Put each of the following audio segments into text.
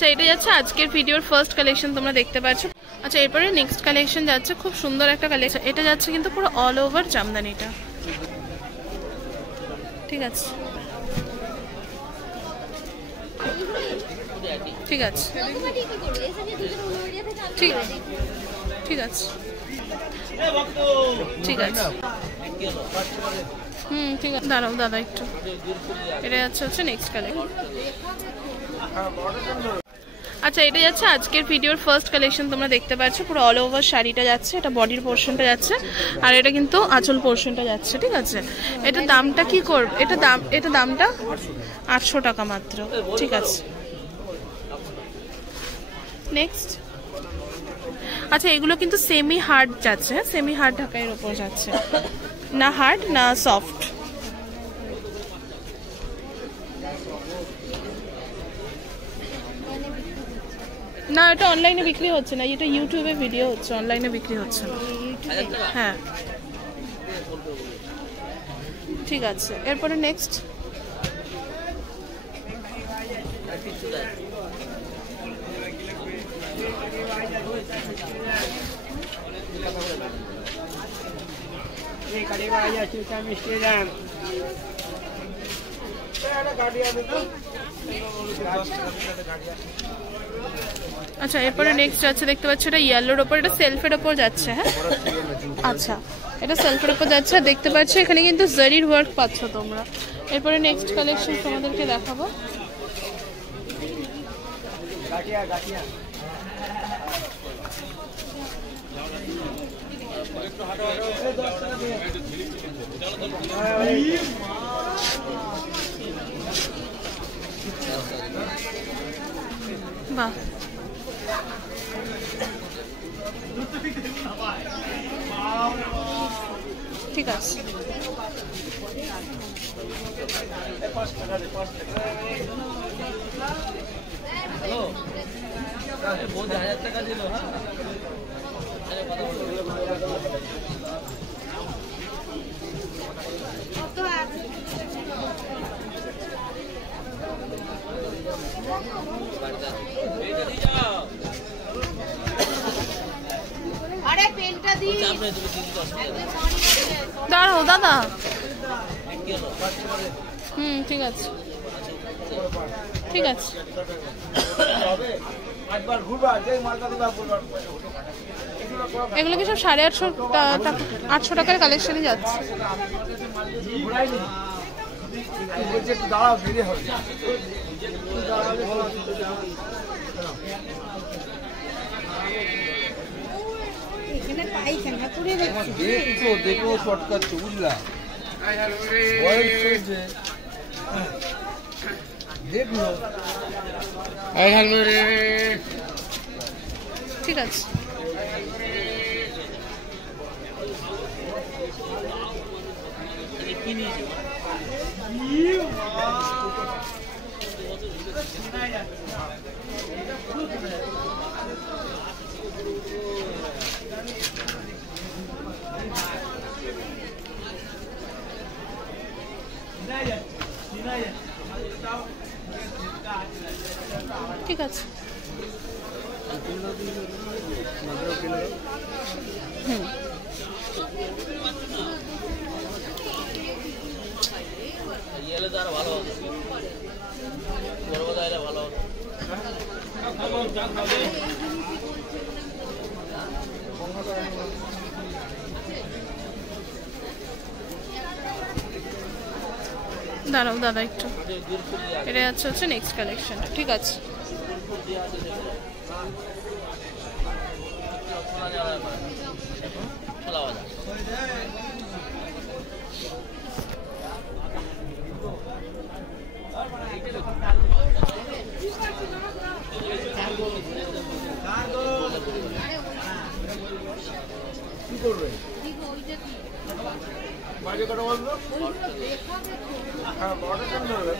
আচ্ছা এটা যাচ্ছে আজকের ভিডিওর ফার্স্ট কালেকশন, তোমরা দেখতে পাচ্ছ। আচ্ছা এরপরে নেক্সট কালেকশন যাচ্ছে, খুব সুন্দর একটা কালেকশন। এটা যাচ্ছে কিন্তু পুরো অল ওভার জামদানিটা, ঠিক আছে ঠিক আছে ঠিক ঠিক আছে ঠিক আছে ঠিক আছে, দাঁড়াও দাদা একটু। এটা হচ্ছে নেক্সট কালেকশন। আচ্ছা এটা যাচ্ছে আজকের ভিডিওর ফার্স্ট কালেকশন, তোমরা দেখতে পাচ্ছ। পুরো অল ওভার শাড়িটা যাচ্ছে, এটা বডির পোর্শনটা যাচ্ছে, আর এটা কিন্তু আঁচল পোর্শনটা যাচ্ছে, ঠিক আছে। এটা দামটা কি করবে, এটা দামটা 800 টাকা মাত্র, ঠিক আছে। নেক্সট, আচ্ছা এগুলো কিন্তু সেমি হার্ড যাচ্ছে, সেমি হার্ড ঢাকাইয়ের ওপর যাচ্ছে, না হার্ড না সফট। না এটা অনলাইনে বিক্রি হচ্ছে না, এটা ইউটিউবে ভিডিও হচ্ছে, অনলাইনে বিক্রি হচ্ছে না। হ্যাঁ ঠিক আছে। এরপরে নেক্সট, আচ্ছা এরপরে নেক্সট আছে, দেখতে পাচ্ছ এটা ইয়েলোর ওপর, এটা সেলফের ওপর যাচ্ছে। হ্যাঁ আচ্ছা এটা সেলফের ওপর যাচ্ছে, দেখতে পাচ্ছ এখানে কিন্তু জারির ওয়ার্ক পাচ্ছ তোমরা। এরপরে নেক্সট কালেকশন তোমাদেরকে দেখাবো। বাহ ঠিক আছে। দাঁড়াও দাদা, ঠিক আছে ঠিক আছে। এগুলো কি সব 850 টাকার কালেকশনই যাচ্ছে। দেখো শর্টকাট তো বুঝলা, দেখলো ঠিক আছে। ঠিক আছে দাঁড়াও দাদা একটু। এটা হচ্ছে নেক্সট কালেকশন, ঠিক আছে। কি করবে বাজে কথা বললো, হ্যাঁ বড় কেন ধরবে।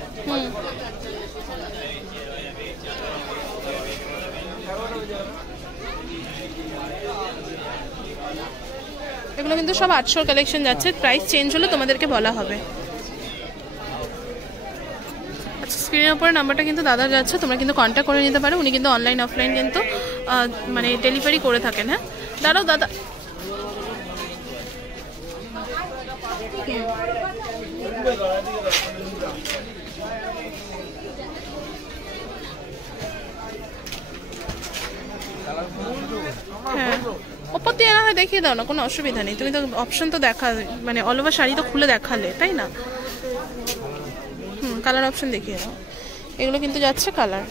এগুলো কিন্তু সব 800 কালেকশন যাচ্ছে, প্রাইস চেঞ্জ হলে তোমাদেরকে বলা হবে। আচ্ছা স্ক্রিনের উপরে নাম্বারটা কিন্তু দাদা যাচ্ছে, তোমরা কিন্তু কন্ট্যাক্ট করে নিতে পারো। উনি কিন্তু অনলাইন অফলাইন কিন্তু মানে ডেলিভারি করে থাকেন। হ্যাঁ দাঁড়াও দাদা, হ্যাঁ ওপর দিয়ে না হয় দেখিয়ে দাও না, কোনো অসুবিধা নেই। তুমি তো অপশন তো দেখা মানে অল ওভার শাড়ি তো খুলে দেখালে, তাই না? কালার অপশন দেখিয়ে দাও। এগুলো কিন্তু যাচ্ছে কালার।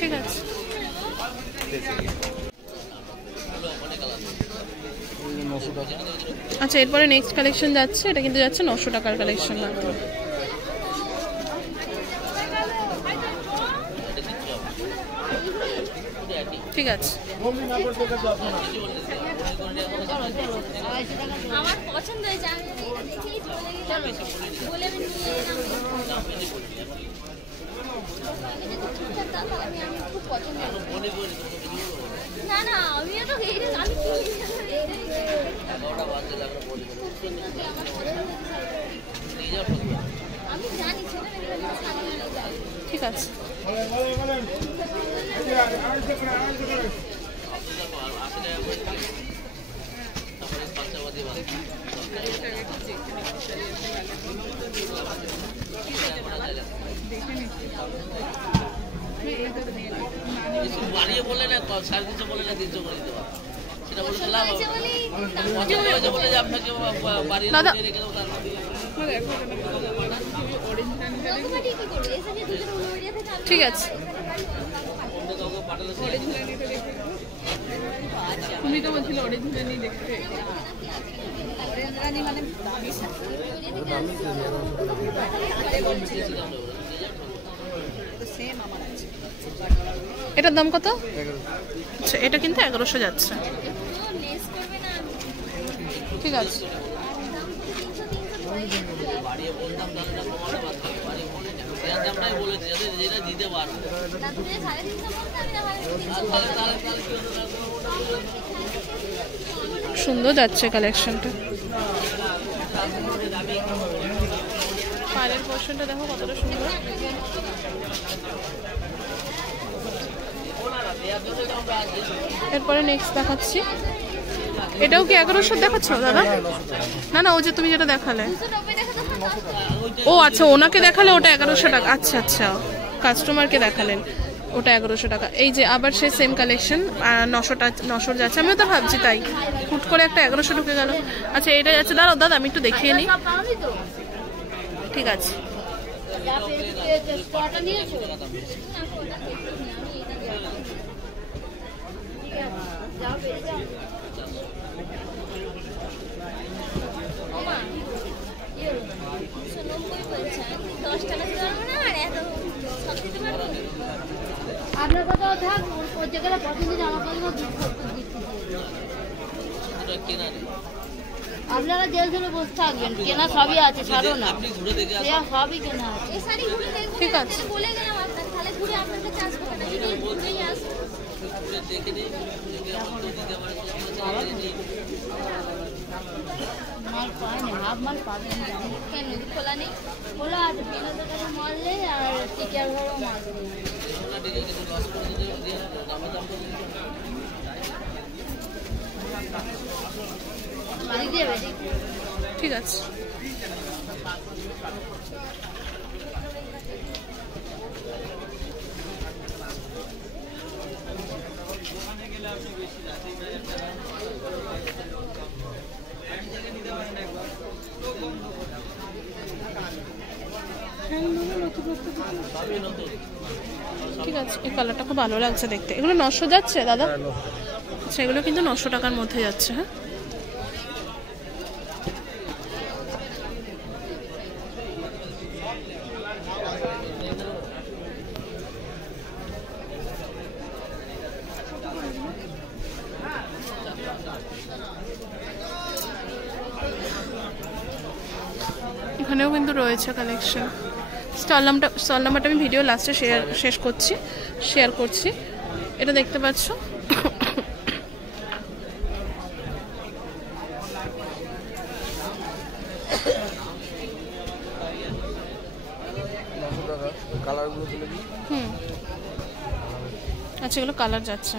ঠিক আছে, আচ্ছা এরপরে নেক্সট কালেকশন যাচ্ছে, এটা কিন্তু যাচ্ছে 900 টাকার কালেকশন মাত্র। ঠিক আছে, আমার পছন্দ হয়েছে, আমি দেখেই বলে আমি খুব পছন্দ। না না আমিও তো আমি জানি। ঠিক আছে, বাড়িয়ে বলে না 350 বলে না 300 করে দিতে পারো, সেটা বলে তো লাভ হবে। বলে যে আপনাকে বাড়িয়ে রেখে দেবো তার ঠিক আছে। তুমি তো বলছিলে অরিজিনালি দেখতে। এটার দাম কত? আচ্ছা এটা কিন্তু 1100 যাচ্ছে। ঠিক আছে, সুন্দর যাচ্ছে কালেকশনটা। পায়ের পোর্শনটা দেখো কতটা সুন্দর। এরপরে নেক্সট দেখাচ্ছি, এটাও কি 1100 দেখাচ্ছ দাদা? না না, ও যে তুমি যেটা দেখালে, ও আচ্ছা ওনাকে দেখালে ওটা 1100 টাকা। আচ্ছা আচ্ছা, কাস্টমারকে দেখালেন ওটা 1100 টাকা। এই যে আবার সেই সেম কালেকশন 900 যাচ্ছে। আমিও তো ভাবছি তাই, হুট করে একটা 1100 ঢুকে গেল। আচ্ছা এটা যাচ্ছে, দাঁড়াও দাদা আমি একটু দেখিয়ে নিই। ঠিক আছে, আপনার কথা থাক, ওই জায়গাটা পছন্দ জামা কাপড় আপনারা যেগুলো বসে থাকবেন, কেনা সবই আছে, ছাড়ো না, সবই কেনা আছে। ঠিক আছে, মাল পায় না, হাফ মাল পাবে না। কেন খোলা নেই? খোলা আছে, মাল নেই আর টিকার ঘরও মাল নেই। ঠিক আছে। ঠিক আছে, এই কালারটা খুব ভালো লাগছে দেখতে। এগুলো 900 যাচ্ছে দাদা? আচ্ছা এগুলো কিন্তু 900 টাকার মধ্যে যাচ্ছে। হ্যাঁ এখানেও কিন্তু রয়েছে কালেকশন। স্টল নাম্বারটা আমি ভিডিও লাস্টে শেয়ার করছি। এটা দেখতে পাচ্ছ, আচ্ছা এগুলো কালার যাচ্ছে।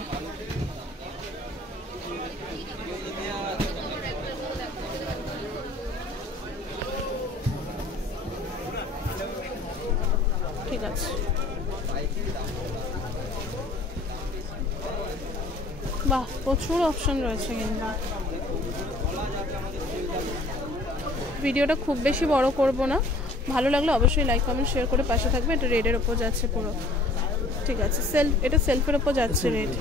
ঠিক আছে, বাহ প্রচুর অপশন রয়েছে কিন্তু। ভিডিওটা খুব বেশি বড় করব না, ভালো লাগলে অবশ্যই লাইক কমেন্ট শেয়ার করে পাশে থাকবে। এটা রেডের ওপর যাচ্ছে পুরো, ঠিক আছে, এটা সেলফের ওপর যাচ্ছে রেড।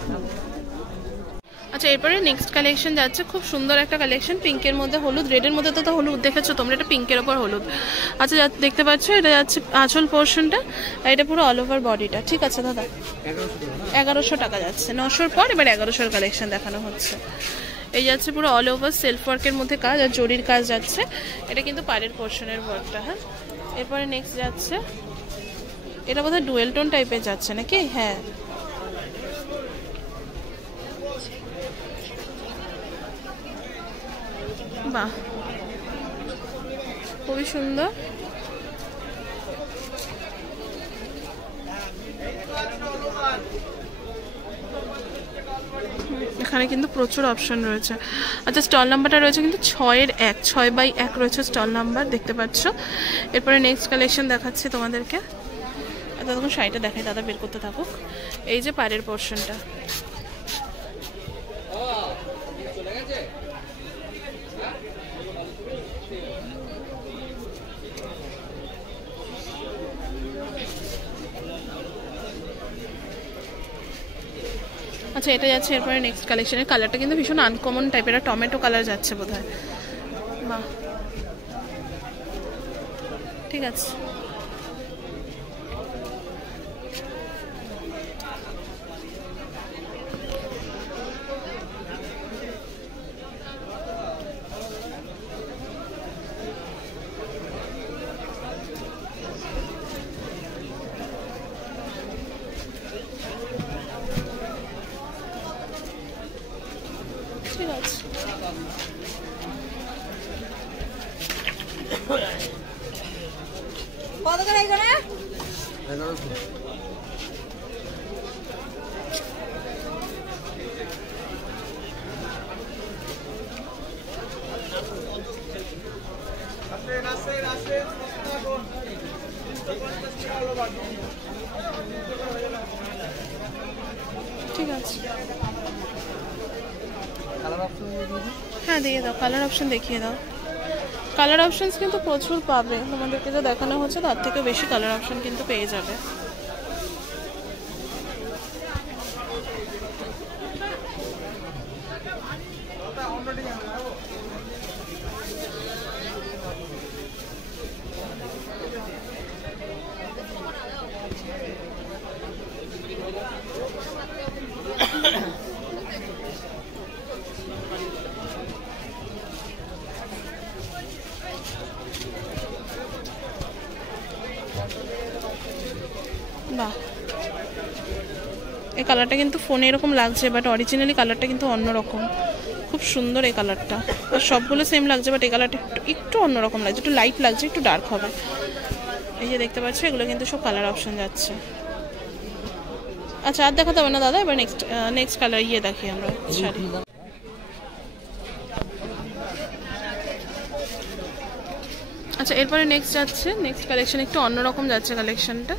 আচ্ছা এরপরে নেক্সট কালেকশন যাচ্ছে, খুব সুন্দর একটা কালেকশন, পিঙ্কের মধ্যে হলুদ, রেডের মধ্যে তো হলুদ দেখেছো তোমরা, এটা পিঙ্কের ওপর হলুদ। আচ্ছা দেখতে পাচ্ছ এটা যাচ্ছে আঁচল পোর্শনটা, আর এটা পুরো অল ওভার বডিটা। ঠিক আছে দাদা, 1100 টাকা যাচ্ছে, 900 পর এবার 1100 কালেকশন দেখানো হচ্ছে। এই যাচ্ছে পুরো অল ওভার সেলফ ওয়ার্কের মধ্যে কাজ আর জরির কাজ যাচ্ছে। এটা কিন্তু পাড়ের পোর্শনের ওয়ার্কটা। হ্যাঁ, এরপরে নেক্সট যাচ্ছে, এটা বোধহয় ডুয়েল টোন টাইপের যাচ্ছে নাকি? হ্যাঁ, বাহ খুবই সুন্দর। এখানে কিন্তু প্রচুর অপশন রয়েছে। আচ্ছা স্টল নাম্বারটা রয়েছে কিন্তু 6/1, 6/1 রয়েছে স্টল নাম্বার, দেখতে পাচ্ছ। এরপরে নেক্সট কালেকশন দেখাচ্ছি তোমাদেরকে। তখন শাড়িটা দেখাই, দাদা বের করতে থাকুক। এই যে পাড়ের পোর্শনটা, আচ্ছা এটা যাচ্ছে এরপরে নেক্সট কালেকশনের। কালারটা কিন্তু ভীষণ আনকমন টাইপের, টমেটো কালার যাচ্ছে বোধহয়। বাহ ঠিক আছে, ঠিক আছে। কত করে এখানে? 1100। ঠিক আছে, হ্যাঁ দিয়ে দাও, কালার অপশন দেখিয়ে দাও। কালার অপশনস কিন্তু প্রচুর পাবে, তোমাদেরকে যা দেখানো হচ্ছে তার থেকে বেশি কালার অপশন কিন্তু পেয়ে যাবে। বাহ এই কালারটা কিন্তু ফোনে এরকম লাগছে, বাট অরিজিনালি কালারটা কিন্তু অন্যরকম, খুব সুন্দর এই কালারটা। আর সবগুলো সেম লাগছে, বাট এই কালারটা একটু অন্যরকম লাগছে, একটু লাইট লাগছে, একটু ডার্ক হবে। এই যে দেখতে পাচ্ছ এগুলো কিন্তু সব কালার অপশন যাচ্ছে। আচ্ছা আর দেখাতে হবে না দাদা, এবার নেক্সট কালার দেখি আমরা শাড়ি। আচ্ছা এরপরে নেক্সট যাচ্ছে, নেক্সট কালেকশন একটু অন্যরকম যাচ্ছে কালেকশনটা।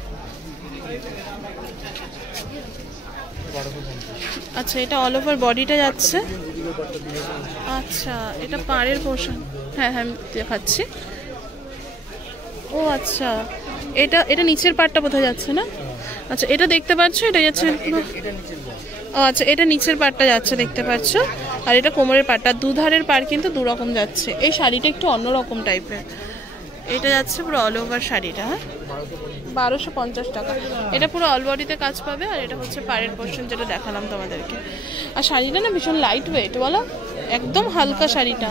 আচ্ছা এটা অল ওভার বডিটা যাচ্ছে। আচ্ছা এটা পাড়ের পোর্শন, হ্যাঁ হ্যাঁ আমি দেখাচ্ছি। ও আচ্ছা এটা নিচের পাড়টা কোথায় যাচ্ছে না? আচ্ছা এটা দেখতে পাচ্ছ, এটা যাচ্ছে, ও আচ্ছা এটা নিচের পাড়টা যাচ্ছে দেখতে পাচ্ছ, আর এটা কোমরের পাড়টা, দুধারের পাড় কিন্তু দুরকম যাচ্ছে। এই শাড়িটা একটু অন্যরকম টাইপের, এটা যাচ্ছে পুরো অল ওভার শাড়িটা। হ্যাঁ 1250 টাকা, এটা পুরো অল বডিতে কাজ পাবে। আর এটা হচ্ছে পাড়ের পোর্শন যেটা দেখালাম তোমাদেরকে। আর শাড়িটা না ভীষণ লাইট ওয়েট, বলো একদম হালকা শাড়িটা।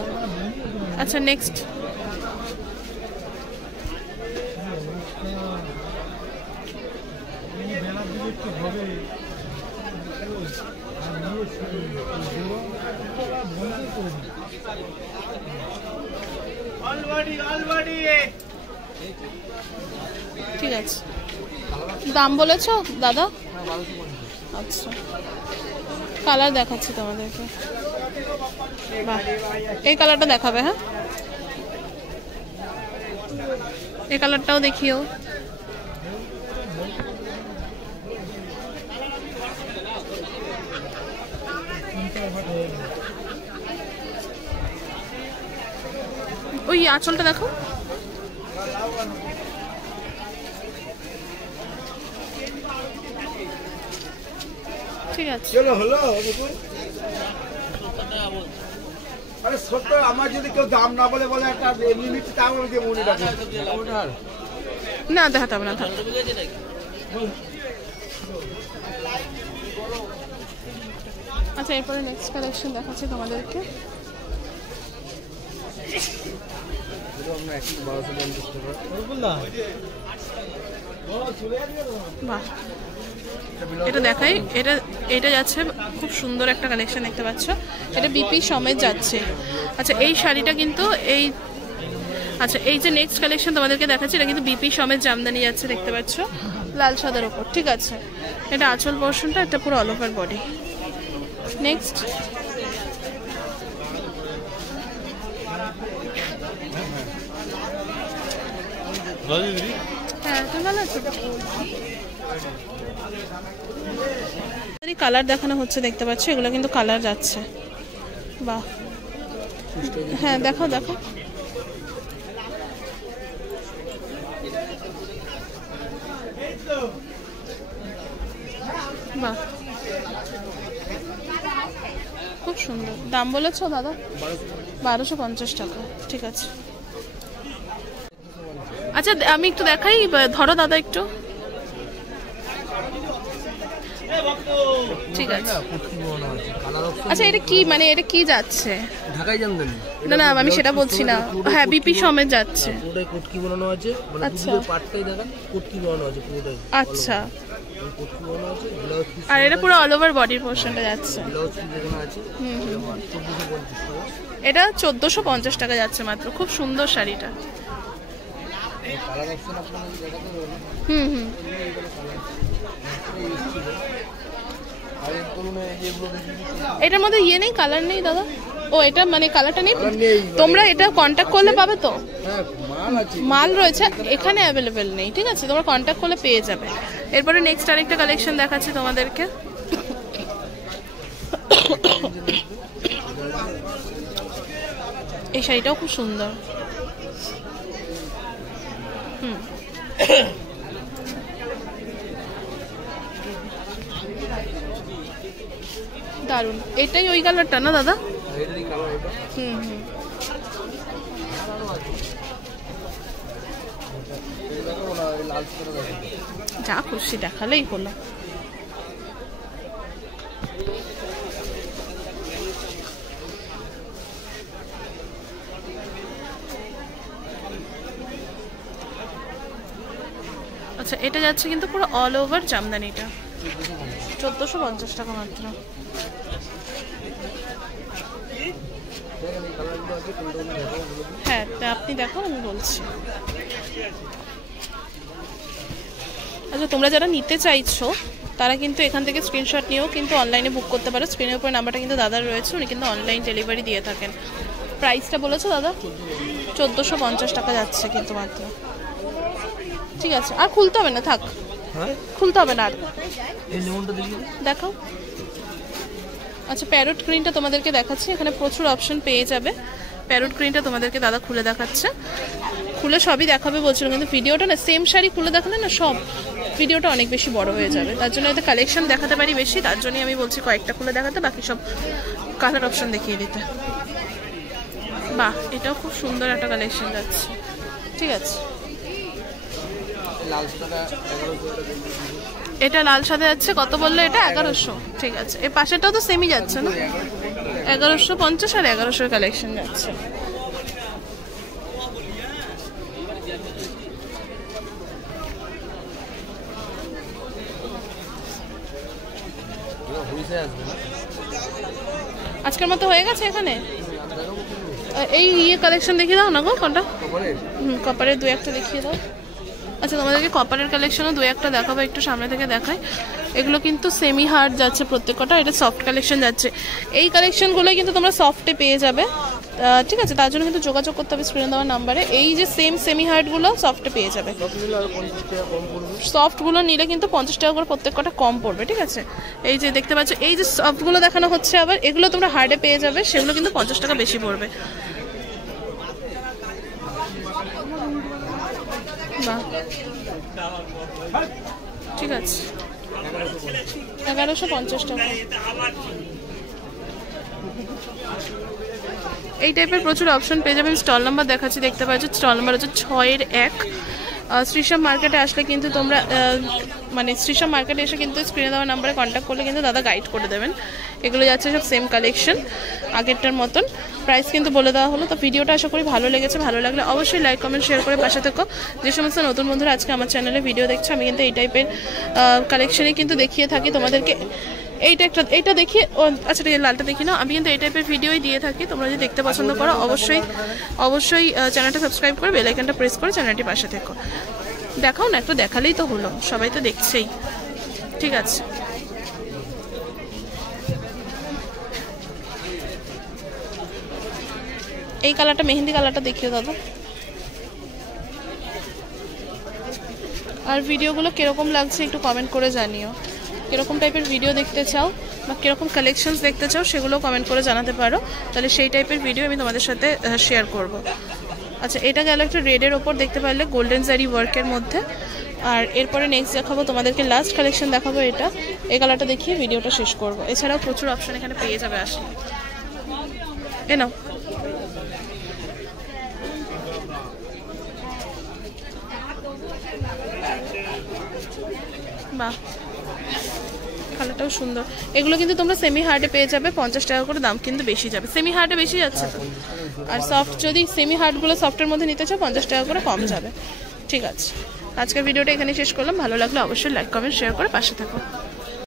আচ্ছা নেক্সট ঠিক আছে, দাম বলেছো দাদা? আচ্ছা, কালার দেখাচ্ছি তোমাদেরকে। বাহ, এই কালারটা দেখাবে? হ্যাঁ, এই কালারটাও দেখিও। ওই আঁচলটা দেখো। ঠিক আছে, হলো আরে ছোট আমার যদি কেউ দাম না বলে বলে একটা এমনি নিচ্ছি তাও আমাকে মনে রাখে না দেখাতে হবে না, থাক। আচ্ছা, এরপরে নেক্সট কালেকশন দেখাচ্ছি তোমাদেরকে। বাহ, এটা দেখাই। এটা যাচ্ছে খুব সুন্দর একটা কালেকশন, দেখতে পাচ্ছ, এটা বিপি সমেত যাচ্ছে। আচ্ছা, এই শাড়িটা কিন্তু আচ্ছা, এই যে নেক্সট কালেকশন তোমাদেরকে দেখাচ্ছি, এটা কিন্তু বিপি সমেত জামদানি যাচ্ছে, দেখতে পাচ্ছ, লাল সাদার ওপর। ঠিক আছে, এটা আঁচল পোর্শনটা, এটা পুরো অল ওভার বডি। নেক্সট হ্যাঁ, তুমি ভালো আছো? কালার দেখানো হচ্ছে, দেখতে পাচ্ছ, এগুলো কিন্তু কালার যাচ্ছে। বাহ, হ্যাঁ দেখাও দেখো। বাহ, খুব সুন্দর। দাম বলেছো দাদা? 1250 টাকা। ঠিক আছে, আচ্ছা আমি একটু দেখাই, ধরো দাদা একটু। ঠিক আছে, আচ্ছা এটা কি, মানে এটা কি যাচ্ছে? ঢাকাই জামদানি। না না, আমি সেটা বলছি না। হ্যাঁ, বিপি সমেত যাচ্ছে। পুরোটাই কোটকি বানানো আছে, মানে আচ্ছা, দুটো পাটটাই দেখেন কোটকি বানানো আছে পুরোটাই। আচ্ছা, কোটকি বানানো আছে, ব্লাউজ পিস আর এটা পুরো অল ওভার বডির পোর্শনটা যাচ্ছে। ব্লাউজ পিস যেখানে আছে 1450 টাকা। এটা 1450 টাকা যাচ্ছে মাত্র। খুব সুন্দর শাড়িটা। কালার অপশন আপনাদের দেখাতে হবে না। হুম হুম, আর এর তুলনায় এই যেগুলো দেখি এটার মধ্যে ইয়ে নেই, কালার নেই দাদা? ও, এটা মানে কালারটা নেই। তোমরা এটা কন্ট্যাক্ট করলে পাবে তো? হ্যাঁ, মাল আছে, মাল রয়েছে, এখানে অ্যাভেলেবেল নেই। ঠিক আছে, তোমরা কন্ট্যাক্ট করলে পেয়ে যাবে। এরপরে নেক্সট আরেকটা কালেকশন দেখাচ্ছি তোমাদেরকে। এই শাড়িটাও খুব সুন্দর। হুম, দারুণ। এটাই ওই কালারটা না দাদা? এটারই কালার এটা। হুম হুম, দেখো না, এই লাল করে দেখো। যা খুশি দেখালেই হলো। আচ্ছা, এটা যাচ্ছে কিন্তু পুরো অল ওভার জামদানিটা, 1450 টাকা মাত্র। হ্যাঁ, তা আপনি দেখো, আমি বলছি। আচ্ছা, তোমরা যারা নিতে চাইছো তারা কিন্তু এখান থেকে স্ক্রিনশট নিয়েও কিন্তু অনলাইনে বুক করতে পারো। স্ক্রিনের উপরে নাম্বারটা কিন্তু দাদার রয়েছে, উনি কিন্তু অনলাইন ডেলিভারি দিয়ে থাকেন। প্রাইসটা বলেছো দাদা? 1450 টাকা যাচ্ছে কিন্তু মাত্র। ঠিক আছে, আর খুলতে হবে না, থাক, খুলতে হবে না আর। এই লেমনটা দেখি, দেখাও। আচ্ছা, প্যারট গ্রিনটা তোমাদেরকে দেখাচ্ছি। এখানে প্রচুর অপশন পেয়ে যাবে। প্যারট গ্রিনটা তোমাদেরকে দাদা খুলে দেখাচ্ছে। খুলে সবই দেখাবে বলছিল, কিন্তু ভিডিওটা না, সেম শাড়ি খুলে দেখালে না সব ভিডিওটা অনেক বেশি বড় হয়ে যাবে। তার জন্য এতে কালেকশন দেখাতে পারি বেশি, তার জন্যই আমি বলছি কয়েকটা খুলে দেখাতে, বাকি সব কালার অপশন দেখিয়ে দিতে। বাহ, এটাও খুব সুন্দর একটা কালেকশন যাচ্ছে। ঠিক আছে, এটা লাল সাথে যাচ্ছে। কত বললো এটা? 1100। ঠিক আছে, এই পাশেটাও তো সেমই যাচ্ছে না? 1150 আর 1100 কালেকশন যাচ্ছে। আজকের মতো হয়ে গেছে এখানে। এই কালেকশন দেখিয়ে দাও না গো কোনটা? কপারের 2-1টা দেখিয়ে দাও। আচ্ছা তোমাদেরকে কপারের কালেকশনও 2-1টা দেখাবো, একটু সামনে থেকে দেখাই। এগুলো কিন্তু সেমি হার্ড যাচ্ছে প্রত্যেকটা, এটা সফট কালেকশন যাচ্ছে। এই কালেকশনগুলো কিন্তু তোমরা সফটে পেয়ে যাবে, ঠিক আছে? তার জন্য কিন্তু যোগাযোগ করতে হবে স্ক্রিনে দেওয়া নাম্বারে। এই যে সেমি হার্ডগুলো সফটে পেয়ে যাবে। সফটগুলো নিলে কিন্তু 50 টাকা করে প্রত্যেকটা কম পড়বে, ঠিক আছে? এই যে দেখতে পাচ্ছ, এই যে সফটগুলো দেখানো হচ্ছে, আবার এগুলো তোমরা হার্ডে পেয়ে যাবে, সেগুলো কিন্তু 50 টাকা বেশি পড়বে। বাহ, ঠিক আছে, 1150 টাকা। এই টাইপের প্রচুর অপশন পেয়ে যাবেন। স্টল নাম্বার দেখাচ্ছি, দেখতে পাচ্ছ স্টল নাম্বার হচ্ছে 6-1। শ্রীশাম মার্কেটে আসলে কিন্তু তোমরা মানে শ্রীশাম মার্কেটে এসে কিন্তু স্ক্রিনে দেওয়া নাম্বারে কন্ট্যাক্ট করলে কিন্তু দাদা গাইড করে দেবেন। এগুলো যাচ্ছে সব সেম কালেকশন আগেরটার মতন। প্রাইস কিন্তু বলে দেওয়া হলো। তো ভিডিওটা আশা করি ভালো লেগেছে। ভালো লাগলে অবশ্যই লাইক কমেন্ট শেয়ার করে পাশে থেকো। যে সমস্ত নতুন বন্ধুরা আজকে আমার চ্যানেলে ভিডিও দেখছো, আমি কিন্তু এই টাইপের কালেকশনই কিন্তু দেখিয়ে থাকি তোমাদেরকে। এইটা দেখিয়ে, আচ্ছা ঠিক আছে, লালটা দেখি না। আমি কিন্তু এই টাইপের ভিডিওই দিয়ে থাকি। তোমরা যদি দেখতে পছন্দ করো অবশ্যই চ্যানেলটা সাবস্ক্রাইব করে বেল আইকনটা প্রেস করে চ্যানেলটি পাশে থেকো। দেখাও না, একটু দেখালেই তো হলো, সবাই তো দেখছেই, ঠিক আছে? এই কালারটা, মেহেন্দি কালারটা দেখিও দাদা। আর ভিডিওগুলো কিরকম লাগছে একটু কমেন্ট করে জানিও। কিরকম টাইপের ভিডিও দেখতে চাও বা কিরকম কালেকশনস দেখতে চাও সেগুলো কমেন্ট করে জানাতে পারো, তাহলে সেই টাইপের ভিডিও আমি তোমাদের সাথে শেয়ার করব। আচ্ছা, এটা গেল একটা রেডের ওপর, দেখতে পারলে গোল্ডেন জারি ওয়ার্কের মধ্যে। আর এরপরে নেক্সট দেখাবো তোমাদেরকে, লাস্ট কালেকশন দেখাবো এটা। এই কালারটা দেখিয়ে ভিডিওটা শেষ করব। এছাড়াও প্রচুর অপশন এখানে পেয়ে যাবে আসলে। এ নাও, বাহ, কালারটাও সুন্দর। এগুলো কিন্তু তোমরা সেমি হার্ডে পেয়ে যাবে, 50 টাকা করে দাম কিন্তু বেশি যাবে। সেমি হার্ডে বেশি যাচ্ছে তো। আর সফট, যদি সেমি হার্ডগুলো সফটের মধ্যে নিতে চাও 50 টাকা করে কম যাবে, ঠিক আছে? আজকের ভিডিওটা এখানে শেষ করলাম। ভালো লাগলে অবশ্যই লাইক কমেন্ট শেয়ার করে পাশে থাকো।